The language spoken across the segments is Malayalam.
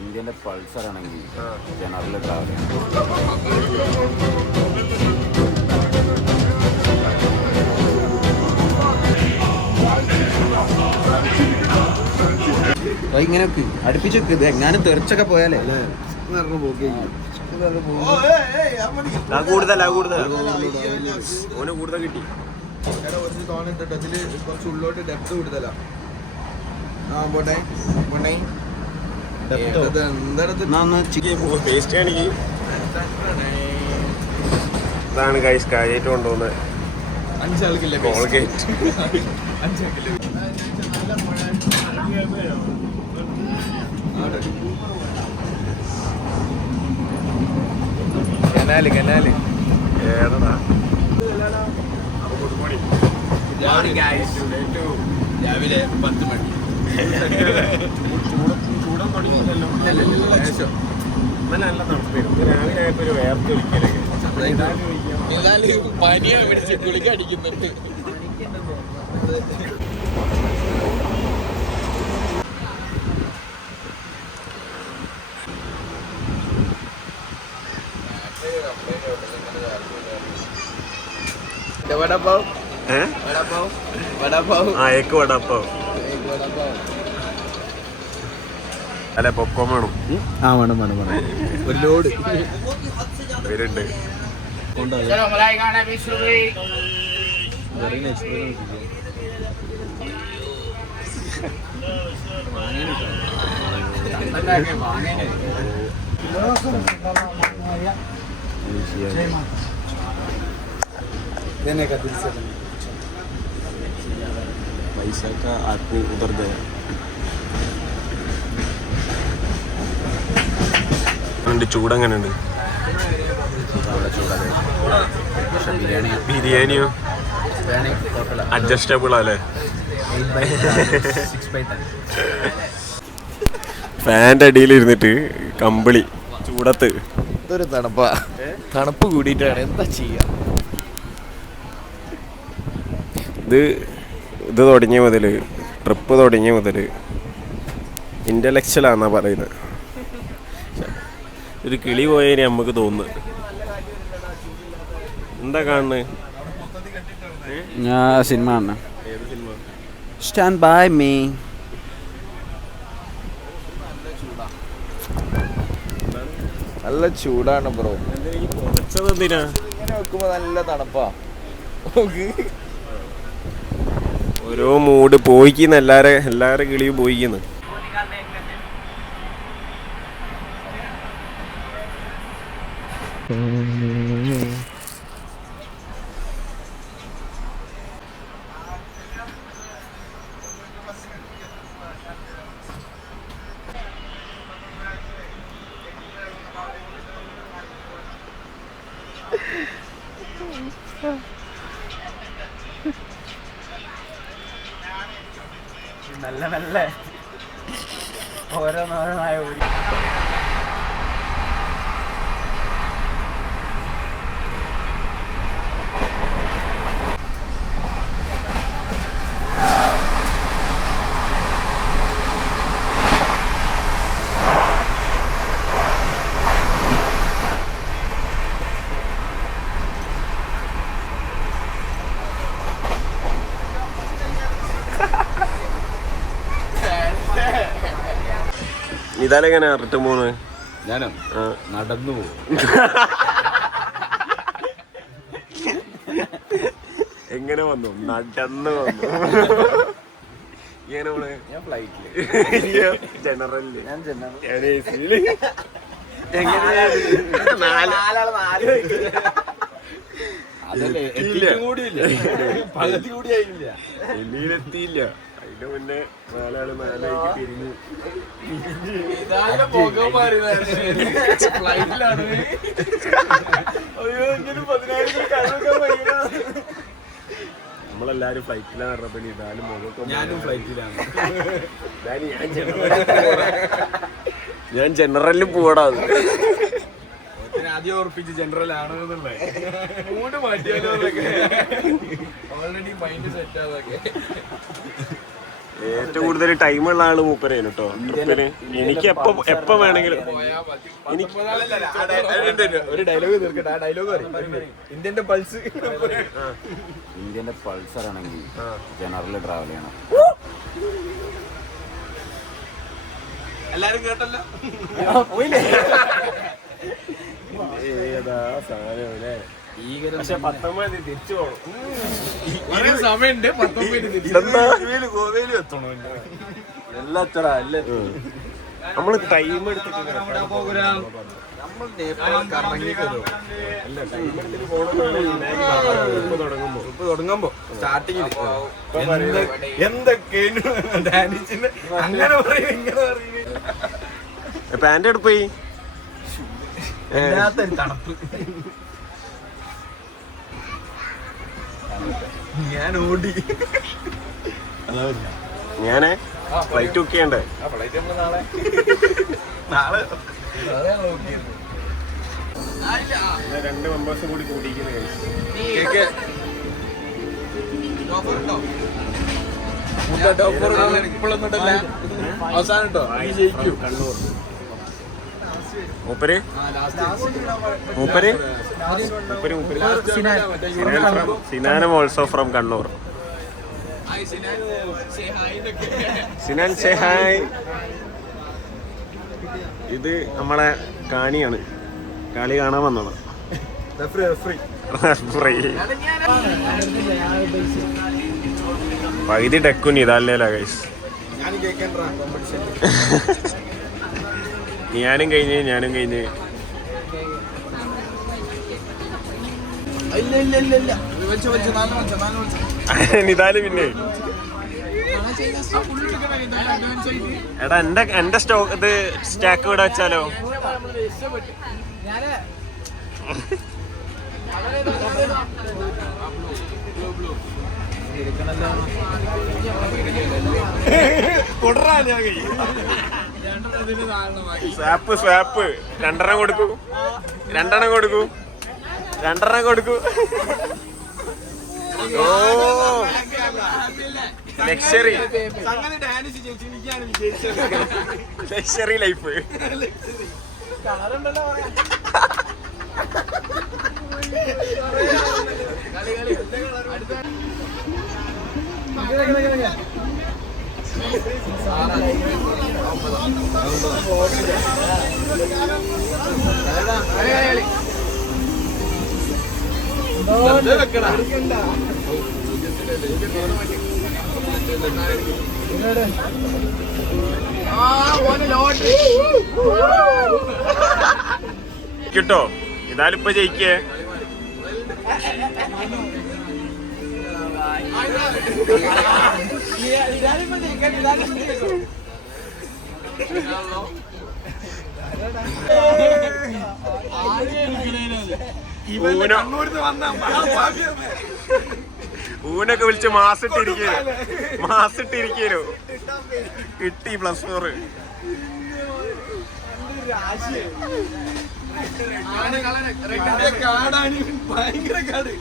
ഇന്ത്യൻ്റെ പൾസർ ആണെങ്കിൽ ജനറൽ ട്രാവൽ ഇങ്ങനെ അടുപ്പിച്ച് വെക്ക്. ഇത് എങ്ങാനും തെറിച്ചൊക്കെ പോയാലേ കൂടുതൽ കിട്ടി. ഇതില് കുറച്ച് ഉള്ളോട്ട് ഡെപ്ത് കൂടുതലാ. ഇതാണ് ഗൈസ് കാര്യമായിട്ട് കൊണ്ടുപോകുന്നത്. 5 ആൾക്കില്ല കോൾഗേറ്റ്. 5 ആൾക്കില്ല. കനാല് ഏതാ രാവിലെ 10 മണി. ചൂടം തുടങ്ങിയില്ലല്ലോ. നല്ല തണുപ്പായിരുന്നു. രാവിലെ ആയപ്പോ ഒരു വേർത്തൊലിക്കലൊക്കെ. പനിയാ പിടിച്ച് കുളിക്കടിക്കുന്നുണ്ട്. വടപ്പാവ് അല്ല പൊക്കോം വേണം. വേണം ഒരു ലോഡ് വരുന്നുണ്ട്. पैसा का आपको उधर गया ചൂടെങ്ങനെ ഉണ്ട്? ബിരിയാണിയോ അഡ്ജസ്റ്റബിൾ അല്ലേ? ഫാൻ്റെ അടിയിലിരുന്നിട്ട് കമ്പിളി ചൂടത്ത്. ഇതൊരു തണുപ്പ് കൂടിയിട്ടാണ്. എന്താ ചെയ്യാ? ഇത് തുടങ്ങിയ മുതൽ ട്രിപ്പ് തുടങ്ങിയ മുതൽ ഇൻ്റലക്ച്വലാന്നാ പറയുന്നത്. ഒരു കിളി പോയതിന് നമുക്ക് തോന്നുന്നു. എന്താ കാണുന്നത്? ഞാൻ സിനിമ കാണുന്ന. ഏത് സിനിമ? Stand by me. നല്ല ചൂടാണ് ബ്രോ. എന്തിനാ ഇങ്ങനെ വെക്കുമ്പോ നല്ല തണുപ്പാ. ഓരോ മൂഡ് പോയിക്കുന്ന എല്ലാരെ കിളിയും പോയിക്കുന്നു. നല്ല ഓരോന്നോരോന്നായ ഒരു ഇതാലെങ്ങനെ റിട്ടേൺ പോകുന്നത്? ഞാനോ നടന്നു പോകും. എങ്ങനെ വന്നു? നടന്നു വന്നു. ഞാൻ ഫ്ലൈറ്റില്. ജനറലില് എത്തിയില്ല. അതിന്റെ മുന്നേ 4 ആള് 4 പിരിഞ്ഞു. നമ്മളെല്ലാരും ഫ്ലൈറ്റിലാണ് പറഞ്ഞപ്പോ ഇതാലും മുഖം. ഞാനും ഫ്ലൈറ്റിലാണ്. ഞാൻ ജനറലിൽ പോടാ. ആദ്യം ഉറപ്പിച്ച് ജനറൽ ആണ് മൂട് മാറ്റിയാലോ. ഓൾറെഡി മൈൻഡ് സെറ്റ് ആതൊക്കെ. ഏറ്റവും കൂടുതൽ ടൈമുള്ള ആള് മൂപ്പരേനു കേട്ടോ ട്രിപ്പിന്. എനിക്ക് എപ്പോ വേണമെങ്കിലും ഒരു ഡയലോഗ് തീർക്കട്ടെ. ആ ഡയലോഗ് ഇന്ത്യന്റെ പൾസ്. ഇന്ത്യന്റെ പൾസർ ആണെങ്കിൽ ജനറൽ ട്രാവൽ ചെയ്യണം. എല്ലാരും കേട്ടല്ലോ. ഏതാ സാധനം അല്ലേ? പക്ഷെ 19 തിരിച്ചു പോകണം. സമയമുണ്ട്. 19 ഗോവയിലും എത്തണോ? നമ്മള് ടൈം എടുത്തിട്ട് തുടങ്ങുമ്പോ സ്റ്റാർട്ടിങ്ങിൽ എന്തൊക്കെയാണ് ഡാനിച്ചിന്റെ അങ്ങനെ പറയും ഇങ്ങനെ പറയും. പാന്റ് എടുപ്പോയി തണുപ്പ്. ഞാൻ ഓടി. ഞാനേ ഫ്ലൈറ്റ് ബുക്ക് ചെയ്യണ്ടേ? ഫ്ലൈറ്റ് നമ്മള് നാളെ 2 മെമ്പേഴ്സും കൂടി കൂടിയിരിക്കുന്നത്. ഇപ്പോഴൊന്നുമില്ല. അവസാനം കേട്ടോ ജയിക്കൂ. കണ്ണൂർ മൂപ്പര് മൂപ്പര് മൂപ്പര് മൂപ്പര് സിനാനും also from Kannur. Sinan say hi. ഇത് നമ്മളെ കാണിയാണ്. കളി കാണാൻ വന്നതാണ്. പകുതി ഡെക്കുനി ഇതല്ലേല ഗൈസ്. ഞാനും കഴിഞ്ഞ് നിതാല് പിന്നെ എടാ എന്റെ സ്റ്റോക്ക് ഇത് സ്റ്റാക്ക് ഇവിടെ വെച്ചാലോ? സ്വാപ്പ് 2 കൊടുക്കൂ. ഓ ലക്ഷറി ലൈഫ്. കിട്ടോ ഇതാലിപ്പ ജയിക്കേ. ഊനൊക്കെ വിളിച്ച് മാസിട്ടിരിക്കോ. കിട്ടി +4. ഭയങ്കര കാട്.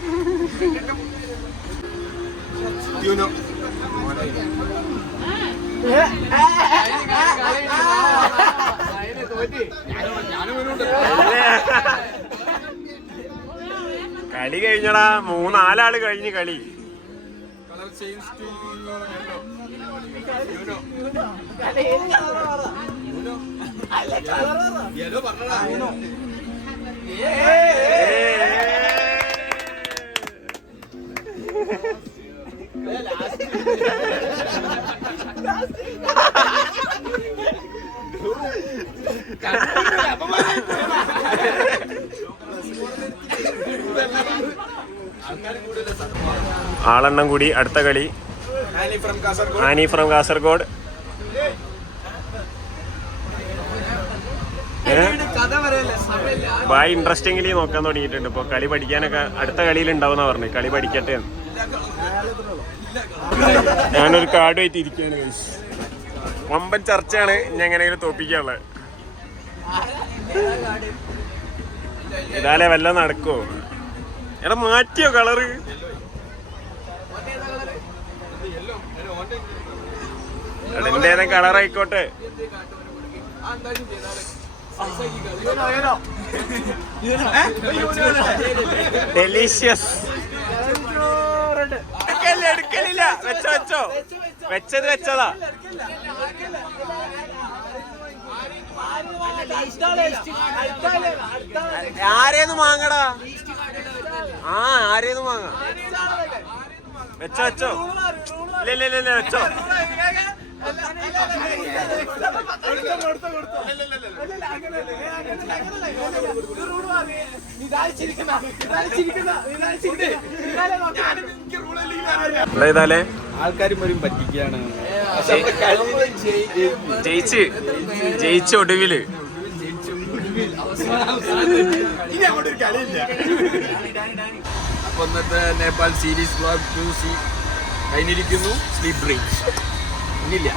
കളി കഴിഞ്ഞടാ. 3-4 ആള് കഴിഞ്ഞ് കളി. ആളെണ്ണം കൂടി. അടുത്ത കളി ആനി ഫ്രം കാസർഗോഡ്. ബായ് ഇൻട്രസ്റ്റിംഗ്ലി നോക്കാൻ തുടങ്ങിയിട്ടുണ്ട്. ഇപ്പൊ കളി പഠിക്കാനൊക്കെ അടുത്ത കളിയിൽ ഉണ്ടാവുന്ന പറഞ്ഞു. കളി പഠിക്കട്ടെ. ഞാനൊരു കാർഡുമായിട്ട് ഇരിക്കുകയാണ്. വമ്പൻ ചർച്ചയാണ് ഇനി എങ്ങനെയെങ്കിലും തോപ്പിക്കാനുള്ളത്. ഇതാലേ വല്ല നടക്കോ? എടാ മാറ്റിയോ കളറ്? എന്തേലും കളർ ആയിക്കോട്ടെ. ഡെലീഷ്യസ്. എടുക്കലില്ല. വെച്ചോ വെച്ചത് വെച്ചതാ. ആരേന്ന് വാങ്ങടാ. ആരേന്ന് വാങ്ങ. വെച്ചോ. ഇല്ല വെച്ചോ. ഇതാലേ ആൾക്കാരും വരും പറ്റിക്കാണ്. ജയിച്ച് ഒടുവില് അപ്പൊ ഇന്നത്തെ നേപ്പാൾ സീരീസ് വ്ലോഗ് 2 കഴിഞ്ഞിരിക്കുന്നു. സ്ലീപ്പ് ബ്രേക്ക് ഇന്നില്ല.